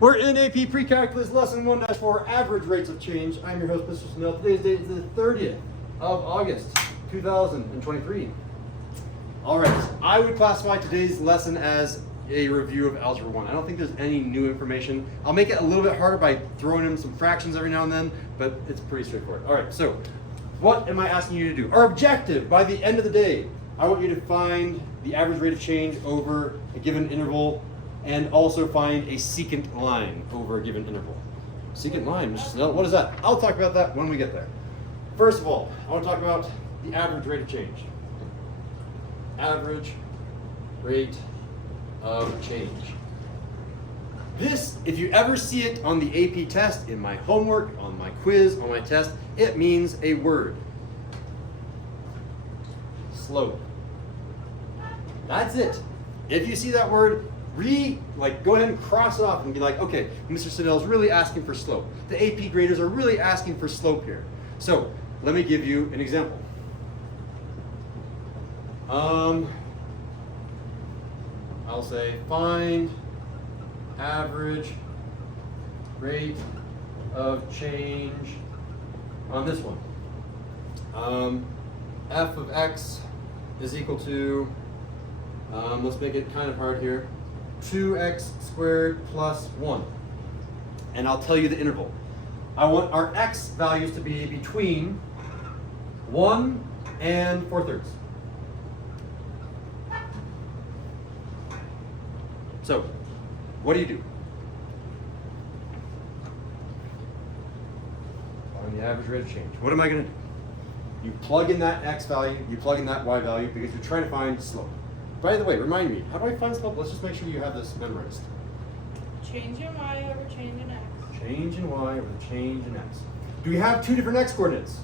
We're in AP Precalculus Lesson 1-4, Average Rates of Change. I'm your host, Mr. Snell. Today's date is the 30th of August, 2023. All right, I would classify today's lesson as a review of Algebra 1. I don't think there's any new information. I'll make it a little bit harder by throwing in some fractions every now and then, but it's pretty straightforward. All right, so what am I asking you to do? Our objective by the end of the day, I want you to find the average rate of change over a given interval and also find a secant line over a given interval. Secant line, Mr. Snell, what is that? I'll talk about that when we get there. First of all, I want to talk about the average rate of change. Average rate of change. This, if you ever see it on the AP test, in my homework, on my quiz, on my test, it means a word. Slope. That's it. If you see that word, go ahead and cross it off and be like, okay, Mr. Siddell's really asking for slope. The AP graders are really asking for slope here. So let me give you an example. I'll say find average rate of change on this one. F of x is equal to, let's make it kind of hard here, 2x squared plus 1. And I'll tell you the interval. I want our x values to be between 1 and 4/3. So, what do? On the average rate of change. What am I going to do? You plug in that x value, you plug in that y value because you're trying to find slope. By the way, remind me, how do I find slope? Let's just make sure you have this memorized. Change in y over change in x. Change in y over the change in x. Do we have two different x coordinates?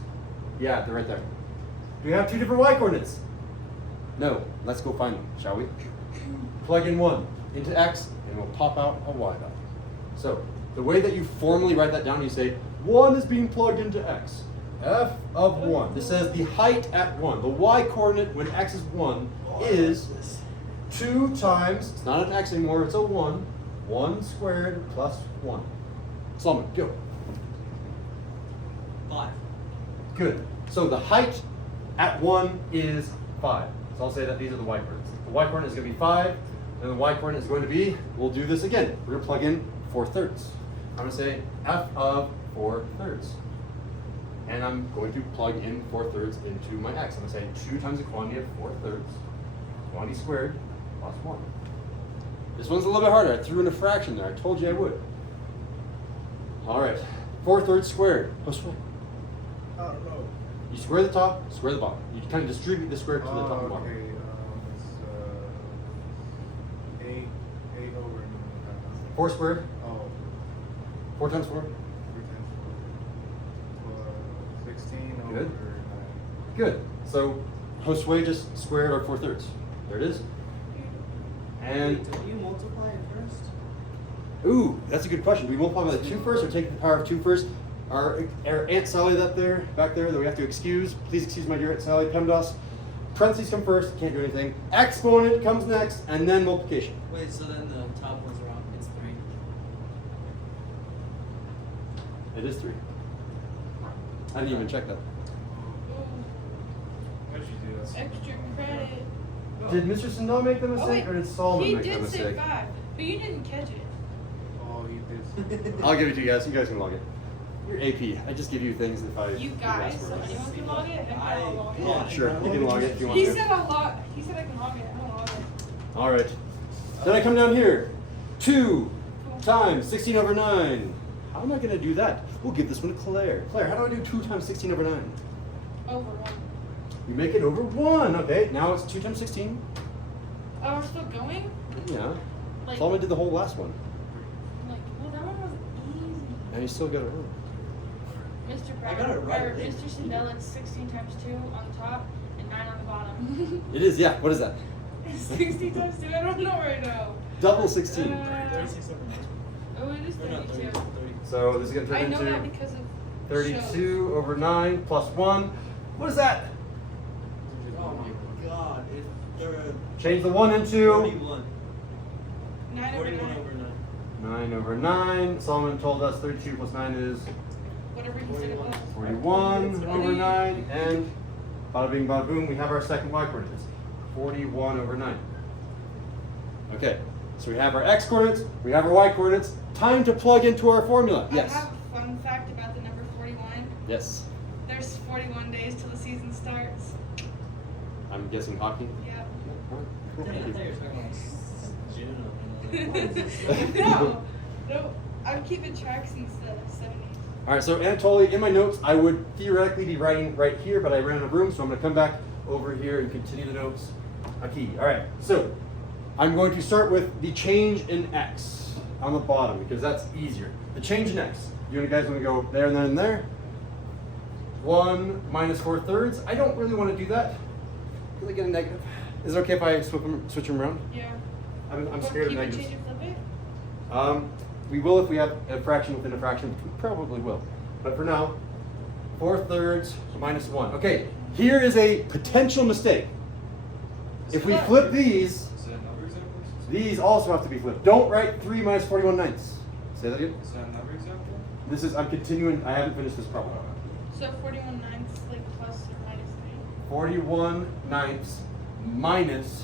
Yeah, they're right there. Do we have two different y coordinates? No. Let's go find them, shall we? Plug in 1 into x, and we'll pop out a y value. So, the way that you formally write that down, you say, 1 is being plugged into x. F of 1. This says the height at 1. The y coordinate when x is 1 is 2 times, it's not an x anymore, it's a 1. 1 squared plus 1. Solomon, go. 5. Good. So the height at 1 is 5. So I'll say that these are the y coordinates. The y coordinate is going to be 5, and the y coordinate is going to be, we'll do this again. We're going to plug in 4/3. I'm going to say f of 4/3. And I'm going to plug in 4/3 into my x. I'm going to say 2 times the quantity of 4/3, quantity squared, plus 1. This one's a little bit harder. I threw in a fraction there. I told you I would. All right. 4/3 squared. What's what? No. You square the top, square the bottom. You kind of distribute the square to the top and bottom. Okay. It's 8 over 4 squared. Oh, 4 times 4. 3 times 4. 16 Good. over 9. Good. So Josue just squared our 4/3. There it is. And Did you multiply it first? ooh, that's a good question. Do we multiply by the 2 first or take the power of 2 first? Our Aunt Sally back there that we have to excuse. Please excuse my dear Aunt Sally. PEMDAS. Parentheses come first. Can't do anything. Exponent comes next, and then multiplication. Wait, so then the top one's wrong. It's 3. It is 3. I didn't even check that. Why'd you do that? Extra credit. Did Mr. Sindel make the Oh, mistake, wait. or did Solomon He make the did say mistake? 5, but you didn't catch it. Oh, you did. I'll give it to you guys. You guys can log it. You're AP. I just give you things if I. You guys, ask for so it. anyone can log it? Heck, I'll log it. Yeah, sure. You can log it if you want He to. said I'll log. He said I can log it. I'll log it. All right. Then I come down here. 2 times 16 over 9. How am I going to do that? We'll give this one to Claire. Claire, how do I do 2 times 16 over 9? Over 1. You make it over 1. Okay, now it's 2 times 16. Oh, we're still going? Yeah. Like, Solomon did the whole last one. well, that one was easy. And you still got it wrong. Mr. I Bragg, got it right, or right? Mr. Sindel, it's 16 times 2 on the top and 9 on the bottom. It is, yeah. What is that? 60 times 2, I don't know right now. Double 16. 36 over 9. Oh, it is Or not 32. 30. So this is going to I turn know that into because of 32 over 9 plus 1. What is that? Oh my god. It's Change the 1 into 41. 9 over 41 9. over 9. 9 over 9. Solomon told us 32 plus 9 is Whatever he said it was. 41 over 9. And bada bing, bada boom, we have our second y coordinates. 41 over 9. Okay, so we have our x coordinates, we have our y coordinates. Time to plug into our formula. Yes. I have a fun fact about the number 41. Yes. There's 41 days till the season starts. I'm guessing hockey. Yep. I thought you were talking about June. No, I'm keeping track since the 70s. All right, so Anatoly, in my notes, I would theoretically be writing right here, but I ran out of room, so I'm going to come back over here and continue the notes. Okay, all right, so I'm going to start with the change in x on the bottom because that's easier. The change in x. You guys want to go there and there and there? 1 minus 4/3. I don't really want to do that because I get a negative. Is it okay if I switch them around? Yeah. I'm scared of Keep it, negatives. change it, flip it? We will if we have a fraction within a fraction, which we probably will. But for now, 4/3 minus 1. Okay, here is a potential mistake. If we flip these, Is that number example? these also have to be flipped. Don't write 3 minus 41 ninths. Say that again. Is that number example? This is, I'm continuing, I haven't finished this problem. So 41 ninths, like plus or minus 3? 41 ninths minus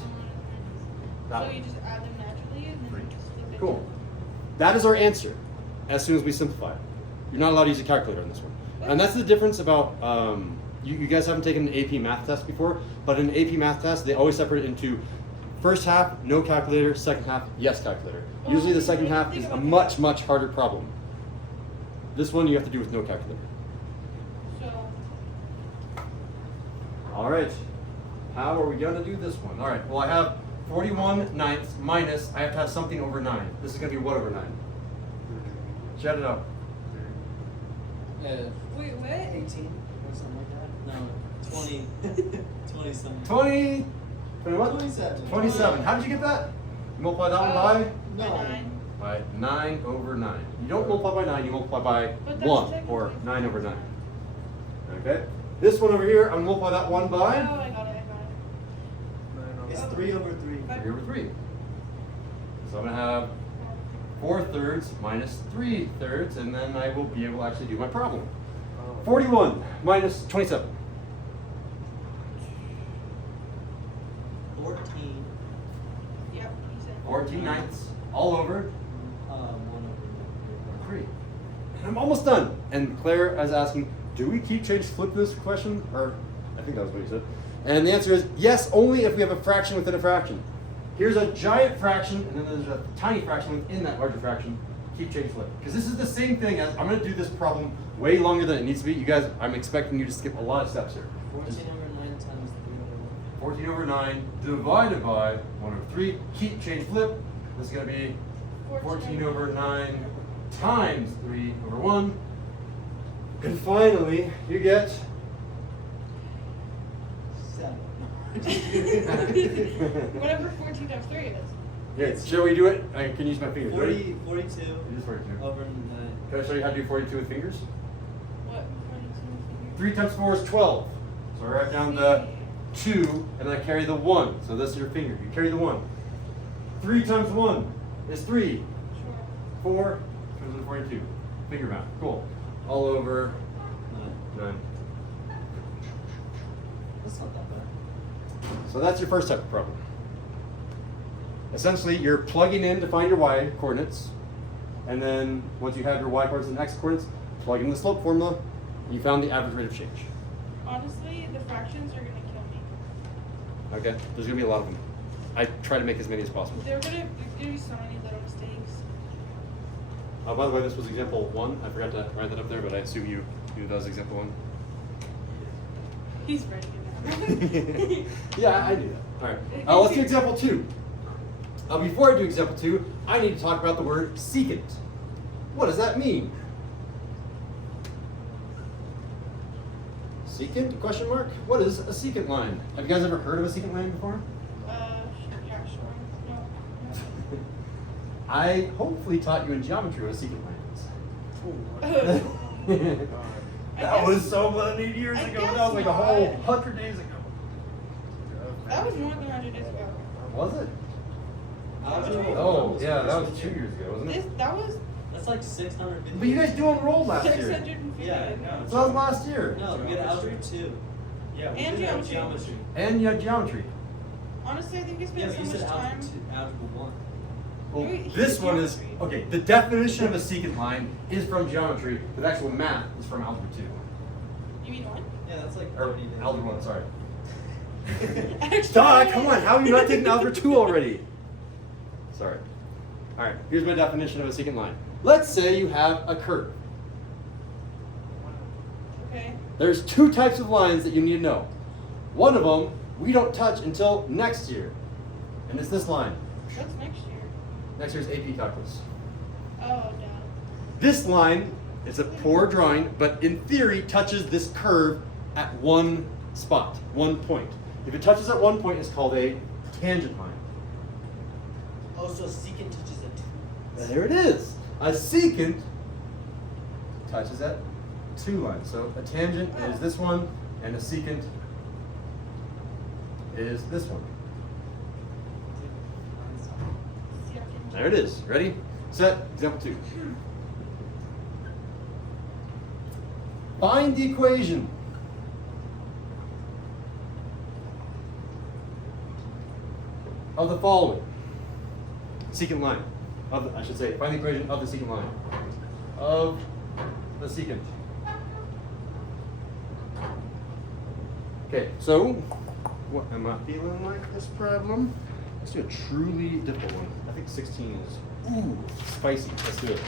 that So one. you just add them naturally and then Three. you just flip it. Cool. That is our answer as soon as we simplify it. You're not allowed to use a calculator on this one. And that's the difference about, you guys haven't taken an AP math test before, but in an AP math test, they always separate it into first half, no calculator, second half, yes calculator. Usually the second half is a much, much harder problem. This one you have to do with no calculator. So, All right, how are we gonna do this one? All right, well I have 41 ninths minus, I have to have something over 9. This is gonna be what over 9? Shout it out. wait, what? 18 or something like that? No, 20. 20 something. 20, 20 what? 27. 27. How did you get that? You multiply that one By No. 9. by 9 over 9. You don't multiply by 9, you multiply by But that's 1, technically or 9 over 9. 9. Okay? This one over here, I'm gonna multiply that one Oh, by I got it. It's 3 over 3. 3 over 3. So I'm gonna have 4/3 minus 3/3, and then I will be able to actually do my problem. 41 minus 27. 14. Yep, you said 14 ninths, all over 1 over 3. And I'm almost done. And Claire is asking, do we keep change flip this question? Or, I think that was what you said. And the answer is yes, only if we have a fraction within a fraction. Here's a giant fraction, and then there's a tiny fraction within that larger fraction. Keep change flip. Because this is the same thing as, I'm going to do this problem way longer than it needs to be. You guys, I'm expecting you to skip a lot of steps here. 14 over 9 times 3 over 14 over 9 divided by 1 over 3. Keep change flip. This is going to be 14 over 9 times 3 over 1. And finally, you get 7. whatever 14 times 3 is. Here, shall we do it? I can use my fingers. Ready? 42 It is 42. over 9. Can I show you how to do 42 with fingers? What? 42 3 times 4 is 12. So I write down the 2, and then I carry the 1. So this is your finger. You carry the 1. 3 times 1 is 3. Sure. 4 turns into 42. Finger math. Cool. All over 9. That's not that bad. So that's your first type of problem. Essentially, you're plugging in to find your y coordinates, and then once you have your y coordinates and x coordinates, plug in the slope formula, and you found the average rate of change. Honestly, the fractions are going to kill me. Okay? There's going to be a lot of them. I try to make as many as possible. There's going to be so many little mistakes. By the way, this was example 1. I forgot to write that up there, but I assume you knew that was example 1. He's ready now. Yeah, I knew that. All right. Let's do example 2. Before I do example 2, I need to talk about the word secant. What does that mean? Secant? Question mark? What is a secant line? Have you guys ever heard of a secant line before? Yeah, sure. No. I hopefully taught you in geometry what a secant line is. That was so many years I ago. guess That was like a whole not. 100 days ago. That was more than 100 days ago. Was it? Algebra Oh, one yeah, that was first 2 year. years ago, wasn't This it? that was That's like 650. But you guys do enroll last year. 650. Yeah, no. So that was last year. No, we get algebra 2. Yeah, we And did have geometry. geometry. And you have geometry. Honestly, I think it's Yeah, been but you so said much time. algebra 2, algebra 1. Well, Maybe this one is, geometry. okay, the definition of a secant line is from geometry, but actual math is from algebra 2. You mean one? Yeah, that's like Or 30 days. algebra 1, sorry. Actually, Duh, come on, how have you not taken algebra 2 already? Sorry. Alright, here's my definition of a secant line. Let's say you have a curve. Okay. There's 2 types of lines that you need to know. One of them we don't touch until next year, and it's this line. What's next year? Next year's AP calculus. Oh, no. This line is a poor drawing, but in theory touches this curve at one spot, one point. If it touches at one point, it's called a tangent line. Oh, so secant touches a 2. There it is. A secant touches at 2 lines. So a tangent is this one, and a secant is this one. There it is. Ready? Set. Example 2. Find the equation of the following secant line. I should say, find the equation of the secant line. Of the secant. Okay, so what am I feeling like this problem? Let's do a truly difficult one. I think 16 is spicy. Let's do it.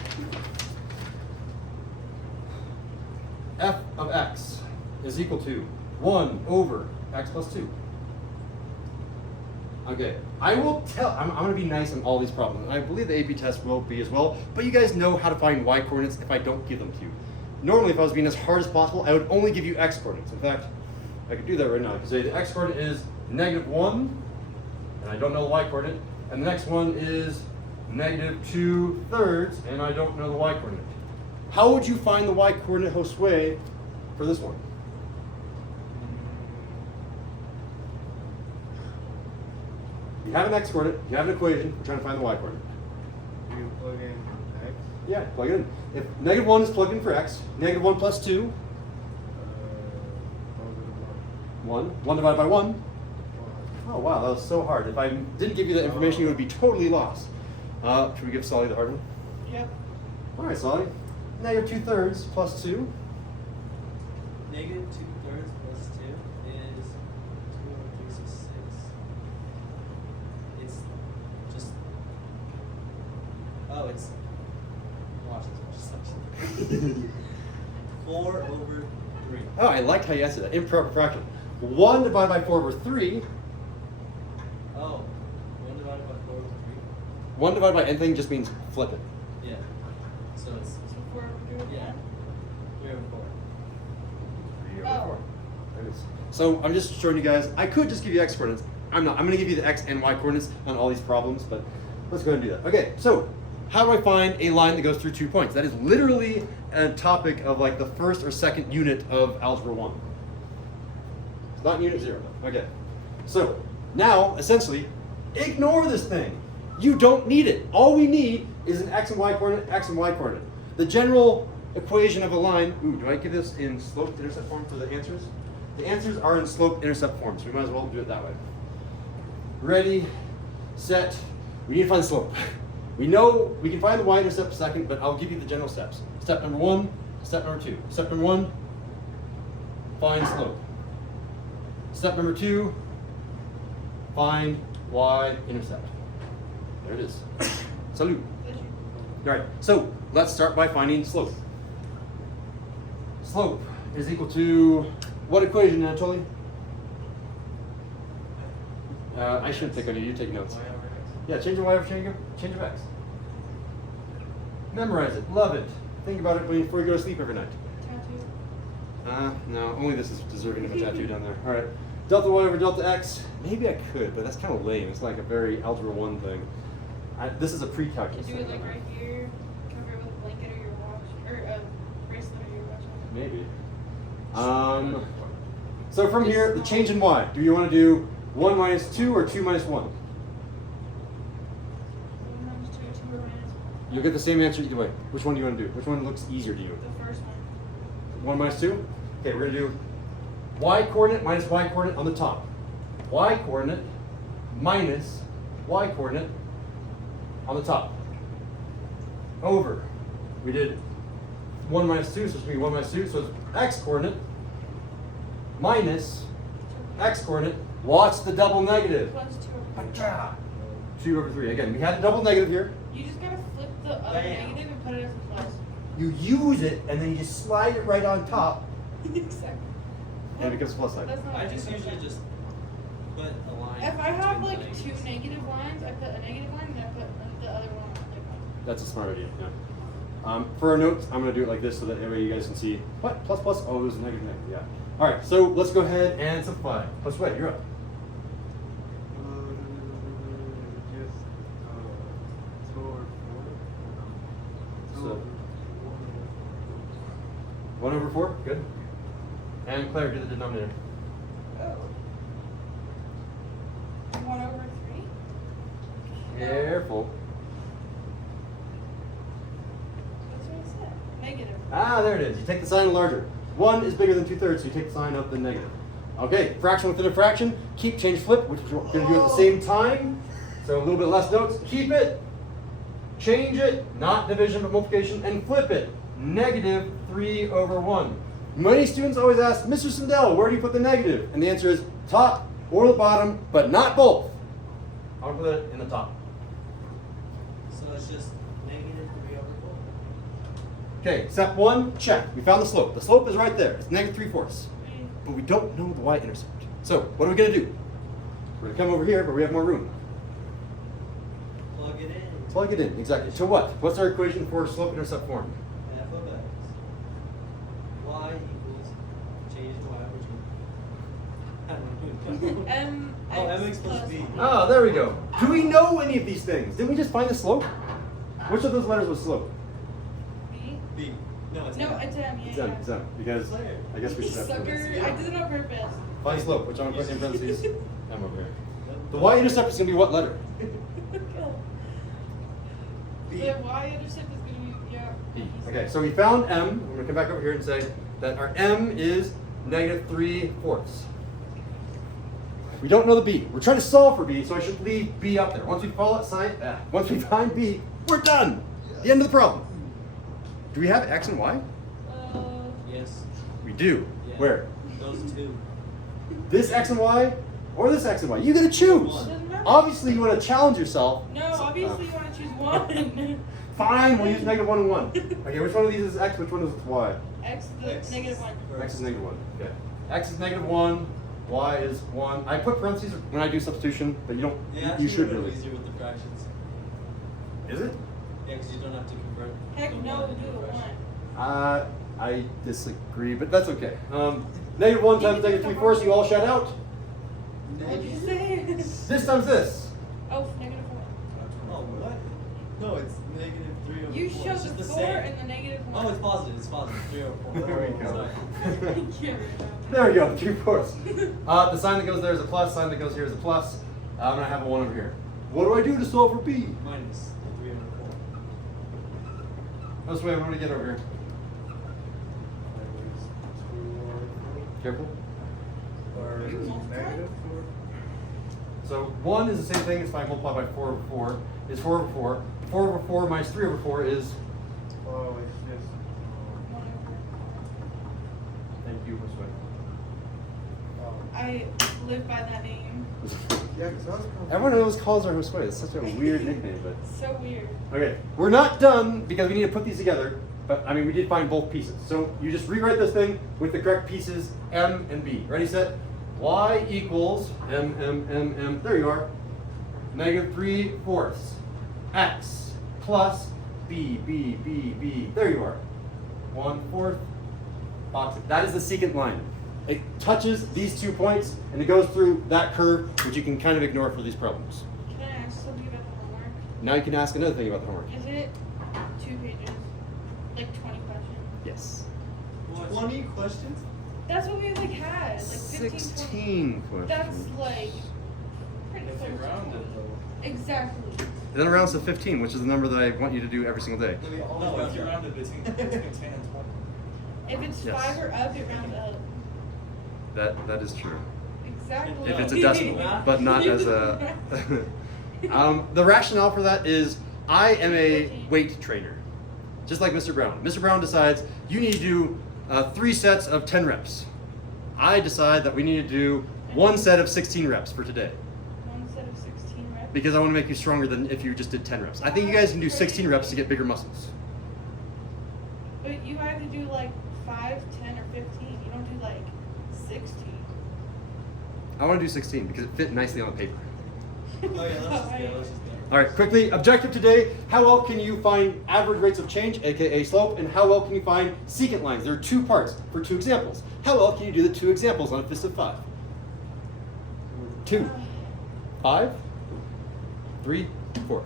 F of x is equal to 1 over x plus 2. Okay, I will tell, I'm going to be nice on all these problems, and I believe the AP test will be as well, but you guys know how to find y coordinates if I don't give them to you. Normally, if I was being as hard as possible, I would only give you x coordinates. In fact, I could do that right now. I could say the x coordinate is -1, and I don't know the y coordinate, and the next one is -2/3, and I don't know the y coordinate. How would you find the y coordinate, Josue, for this one? You have an x coordinate, you have an equation, we're trying to find the y coordinate. You plug in x, Yeah, plug it in. If -1 is plugged in for x, -1 plus 2, positive 1. 1 divided by 1. 1. Oh wow, that was so hard. If I didn't give you that information, you would be totally lost. Should we give Solly the hard one? Yep. All right, Solly. Now you're 2/3 plus 2. Negative 2/3 plus 2 is 2 over 3, so 6. It's just. Oh, it's. Watch this. 4 over 3. Oh, I liked how you answered that. Improper fraction. 1 divided by 4 over 3. Oh, 1 divided by 4 over 1 divided by anything just means flip it. 3. Yeah. So it's. So 4 over 2. Yeah. 3 over 4. 3 over Oh. 4. There it is. So I'm just showing you guys, I could just give you x coordinates. I'm not. I'm going to give you the x and y coordinates on all these problems, but let's go ahead and do that. Okay, so how do I find a line that goes through 2 points? That is literally a topic of like the first or second unit of Algebra 1. It's not unit 0 though. Okay, so now essentially ignore this thing. You don't need it. All we need is an x and y coordinate, x and y coordinate. The general equation of a line, do I give this in slope intercept form for the answers? The answers are in slope intercept form, so we might as well do it that way. Ready, set, we need to find the slope. We know we can find the y-intercept second, but I'll give you the general steps. Step number 1, step number 2. Step number 1, find slope. Step number 2, find y-intercept. There it is. Salute. All right, so let's start by finding slope. Slope is equal to what equation, Anatoly? I shouldn't take on you, you take notes. Y over x. Yeah, change of y over change of x. Memorize it, love it. Think about it before you go to sleep every night. Tattoo. No, only this is deserving of a tattoo down there. All right, delta y over delta x. Maybe I could, but that's kind of lame. It's like a very algebra 1 thing. This is a pre-calculus Do it thing. like right here. Cover it with a blanket or your watch, or a bracelet or your watch. Maybe. So from here, the change in y. Do you want to do 1 minus 2 or 2 minus 1? You'll get the same answer either way. Which one do you want to do? Which one looks easier to you? The first one. 1 minus 2? Okay, we're going to do y coordinate minus y coordinate on the top. Y coordinate minus y coordinate on the top. Over. We did 1 minus 2, so it's going to be 1 minus 2, so it's x coordinate minus x coordinate. What's the double negative? Plus 2 over 3. 2 over 3. Again, we had a double negative here. You just gotta flip the other Bam. negative and put it as a plus. You use it, and then you just slide it right on top, Exactly. and it becomes a plus sign. That's not I what just you usually said. just put a line. If I have between like the 2 negatives. negative lines, I put a negative line and I put the other one on like one. That's a smart idea, yeah. For our notes, I'm going to do it like this so that everybody you guys can see. What? Plus, plus? Oh, there's a negative, negative, yeah. All right, so let's go ahead and simplify. Plus what? You're up. Just 2 over 4. So- 1 over 4? Good. And Claire, do the denominator. Oh. 1 over 3? Careful. That's what I said. Negative. Ah, there it is. You take the sign larger. 1 is bigger than 2/3, so you take the sign of the negative. Okay, fraction within a fraction. Keep, change, flip, which we're going to do at the same time. So a little bit less notes. Keep it, change it, not division but multiplication, and flip it. Negative 3 over 1. Many students always ask, Mr. Sindel, where do you put the negative? And the answer is top or the bottom, but not both. I'll put it in the top. So it's just negative 3 over 4. Okay, step 1, check. We found the slope. The slope is right there. It's negative 3/4. But we don't know the y-intercept. So what are we going to do? We're going to come over here, but we have more room. Plug it in. Plug it in, exactly. So what? What's our equation for slope-intercept form? F of x. Y equals change to y, which I don't know. M. Oh, mx plus b. Oh, there we go. Do we know any of these things? Didn't we just find the slope? Which of those letters was slope? B. B. No, it's No, not. it's M. Yeah, It's M, yeah. it's M, because I guess we should have Sucker. I did it on purpose. find slope, which I'm going to put in parentheses. M over here. The y-intercept is going to be what letter? B. The y-intercept is going to be, yeah. B. Okay, so we found M. I'm going to come back over here and say that our M is negative 3/4. We don't know the B. We're trying to solve for B, so I should leave B up there. Once we once we find B, we're done. The end of the problem. Do we have X and Y? Yes. We do. Yeah. Where? Those two. This X and Y or this X and Y? You gotta choose. Doesn't matter. Obviously, you want to challenge yourself. No, obviously you want to choose one. Fine, we'll use negative 1 and 1. Okay, which one of these is X? Which one is Y? X, the X negative one. first. X is negative 1. Okay. X is negative 1. Y is 1. I put parentheses when I do substitution, but you don't. Yeah, you actually should a little really. easier with the fractions. Is it? Yeah, because you don't have to convert. Heck the no, one do into a it fraction. one. I disagree, but that's okay. Negative 1 times negative 3/4, you all shout out. What did you say? This times this. Oh, negative 4. Oh, what? No, it's negative 3 over You 4. showed It's just the the 4 same. and the negative 1. Oh, it's positive. It's positive. 3 over 4. There we go. Sorry. Thank you. There we go, 3/4. The sign that goes there is a plus, sign that goes here is a plus. I'm going to have a 1 over here. What do I do to solve for B? Minus 3 over 4. This way, I'm going to get over here. Careful. Or negative 4. So 1 is the same thing as 5 multiplied by 4 over 4 is 4 over 4. 4 over 4 minus 3 over 4 is, Oh, it's just. thank you, which way? I live by that name. Yeah, because I was Everyone knows calls are Josue. It's such a weird nickname, but. So weird. Okay, we're not done because we need to put these together, but I mean, we did find both pieces. So you just rewrite this thing with the correct pieces, M and B. Ready, set? Y equals M, there you are, negative 3/4. X plus B, there you are. 1/4, box it. That is the secant line. It touches these 2 points and it goes through that curve, which you can kind of ignore for these problems. Can I ask something about the homework? Now you can ask another thing about the homework. Is it 2 pages? Like 20 questions? Yes. 20 questions? That's what we like had. Like 15, 20. 16 questions. That's like pretty If close. you to round 20. it though. Exactly. It then rounds to 15, which is the number that I want you to do every single day. No, if you rounded between 10 and 20. If it's Yes. 5 or up, it rounds up. That is true. Exactly. If it's a decimal, but not as a. The rationale for that is I am a weight trainer, just like Mr. Brown. Mr. Brown decides you need to do 3 sets of 10 reps. I decide that we need to do 1 set of 16 reps for today. 1 set of 16 reps. Because I want to make you stronger than if you just did 10 reps. I think you guys can do 16 reps to get bigger muscles. But you either do like 5, 10, or 15. You don't do like 16. I want to do 16 because it fit nicely on the paper. Oh yeah, let's just go. All right, quickly, objective today, how well can you find average rates of change, aka slope, and how well can you find secant lines? There are 2 parts for 2 examples. How well can you do the 2 examples on a fist of 5? 2, 5, 3, 4.